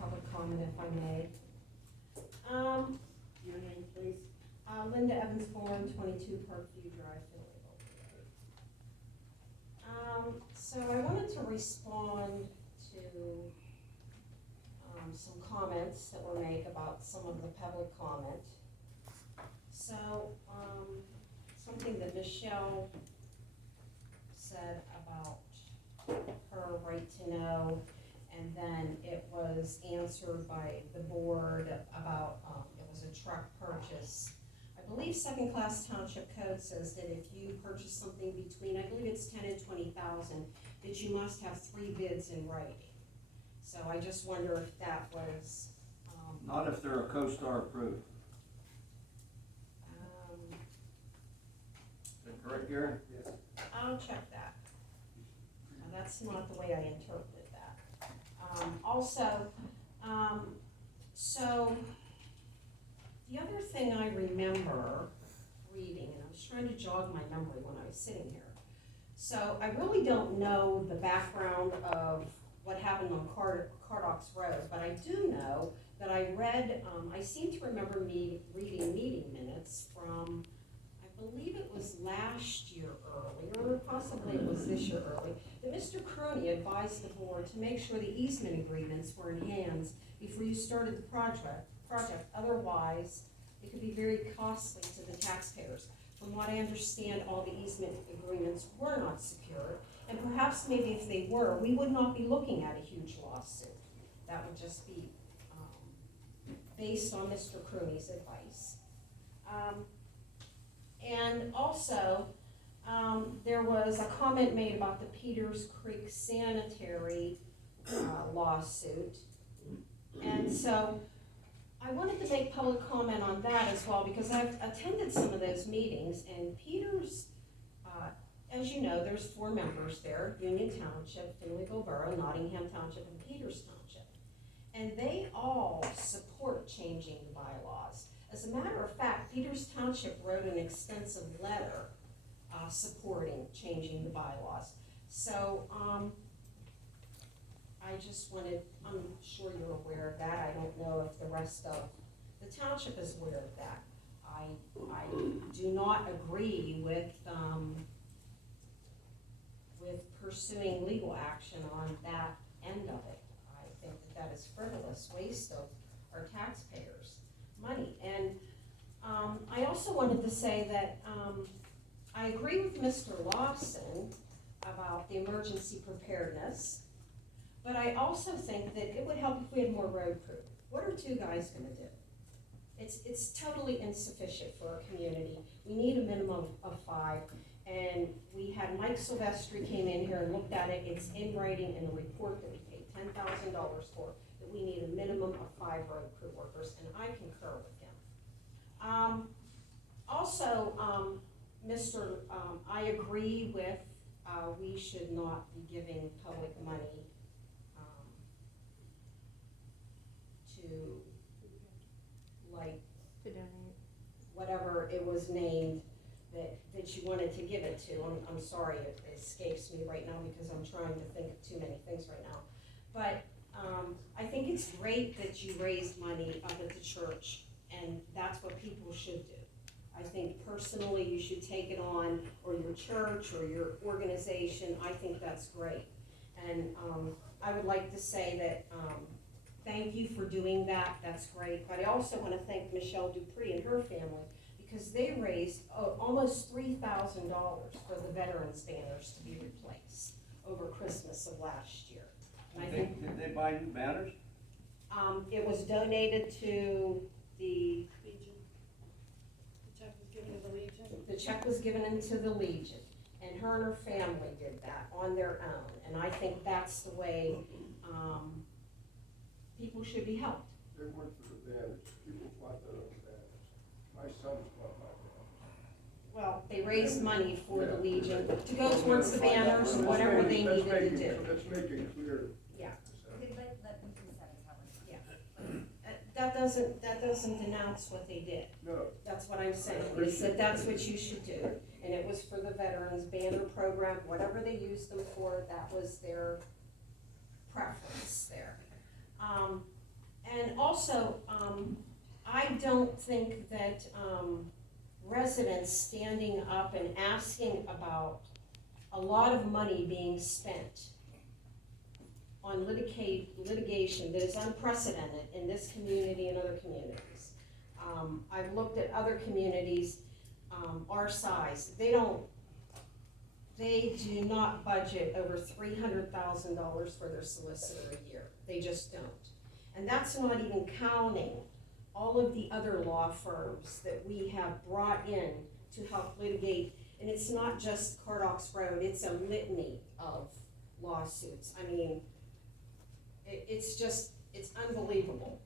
public comment if I may. Your name, please. Linda Evans Bourne, 22 Parkview Drive, Philly. So I wanted to respond to some comments that were made about some of the public comment. So, something that Michelle said about her right to know, and then it was answered by the board about, it was a truck purchase. I believe second class township code says that if you purchase something between, I believe it's 10 and 20,000, that you must have 3 bids in writing. So I just wonder if that was, Not if they're a CoStar approved. Is that correct, Gary? Yes. I'll check that. Now, that's not the way I interpreted that. Also, so the other thing I remember reading, and I was trying to jog my memory when I was sitting here. So I really don't know the background of what happened on Cardox Road, but I do know that I read, I seem to remember me reading meeting minutes from, I believe it was last year early, or possibly it was this year early, that Mr. Crony advised the board to make sure the easement agreements were in hands before you started the project. Otherwise, it could be very costly to the taxpayers. From what I understand, all the easement agreements were not secured, and perhaps maybe if they were, we would not be looking at a huge lawsuit. That would just be based on Mr. Crony's advice. And also, there was a comment made about the Peters Creek sanitary lawsuit. And so I wanted to make public comment on that as well, because I've attended some of those meetings, and Peters, as you know, there's 4 members there: Union Township, Finleyville Borough, Nottingham Township, and Peters Township. And they all support changing the bylaws. As a matter of fact, Peters Township wrote an extensive letter supporting changing the bylaws. So I just wanted, I'm sure you're aware of that. I don't know if the rest of the township is aware of that. I do not agree with pursuing legal action on that end of it. I think that is frivolous waste of our taxpayers' money. And I also wanted to say that I agree with Mr. Lawson about the emergency preparedness, but I also think that it would help if we had more road crew. What are 2 guys gonna do? It's totally insufficient for our community. We need a minimum of 5. And we had Mike Silvestri came in here and looked at it. It's in writing in a report that we paid $10,000 for, that we need a minimum of 5 road crew workers, and I concur with him. Also, I agree with, we should not be giving public money to, like, To donate. whatever it was named that you wanted to give it to. I'm sorry, it escapes me right now because I'm trying to think of too many things right now. But I think it's great that you raised money up at the church, and that's what people should do. I think personally you should take it on, or your church or your organization. I think that's great. And I would like to say that thank you for doing that. That's great. But I also want to thank Michelle Dupree and her family, because they raised almost $3,000 for the veterans banners to be replaced over Christmas of last year. And I think Did they buy new banners? it was donated to the Legion. The check was given to the Legion. The check was given into the Legion, and her and her family did that on their own, and I think that's the way people should be helped. They went for the banners, people bought their own banners. My sons bought my banners. Well, they raised money for the Legion to go towards the banners and whatever they needed to do. Let's make it clear. Yeah. Okay, let them consent is how it's. Yeah. That doesn't denounce what they did. No. That's what I'm saying, is that that's what you should do. And it was for the veterans banner program, whatever they used them for, that was their preference there. also, I don't think that, residents standing up and asking about a lot of money being spent on litigation that is unprecedented in this community and other communities. I've looked at other communities, our size, they do not budget over $300,000 for their solicitor a year. They just don't. And that's not even counting all of the other law firms that we have brought in to help litigate. And it's not just Cardox Road, it's a litany of lawsuits. I mean, it's unbelievable.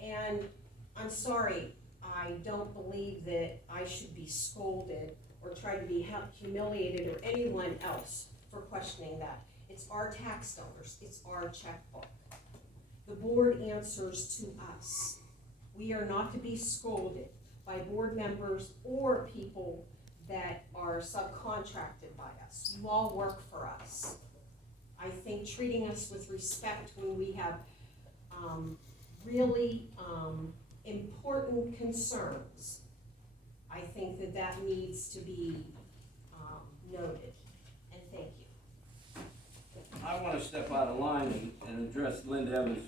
And I'm sorry, I don't believe that I should be scolded or try to be humiliated or anyone else for questioning that. It's our tax dollars, it's our checkbook. The board answers to us. We are not to be scolded by board members or people that are subcontracted by us. You all work for us. I think treating us with respect when we have really important concerns, I think that needs to be noted, and thank you. I wanna step out of line and address Linda Evans'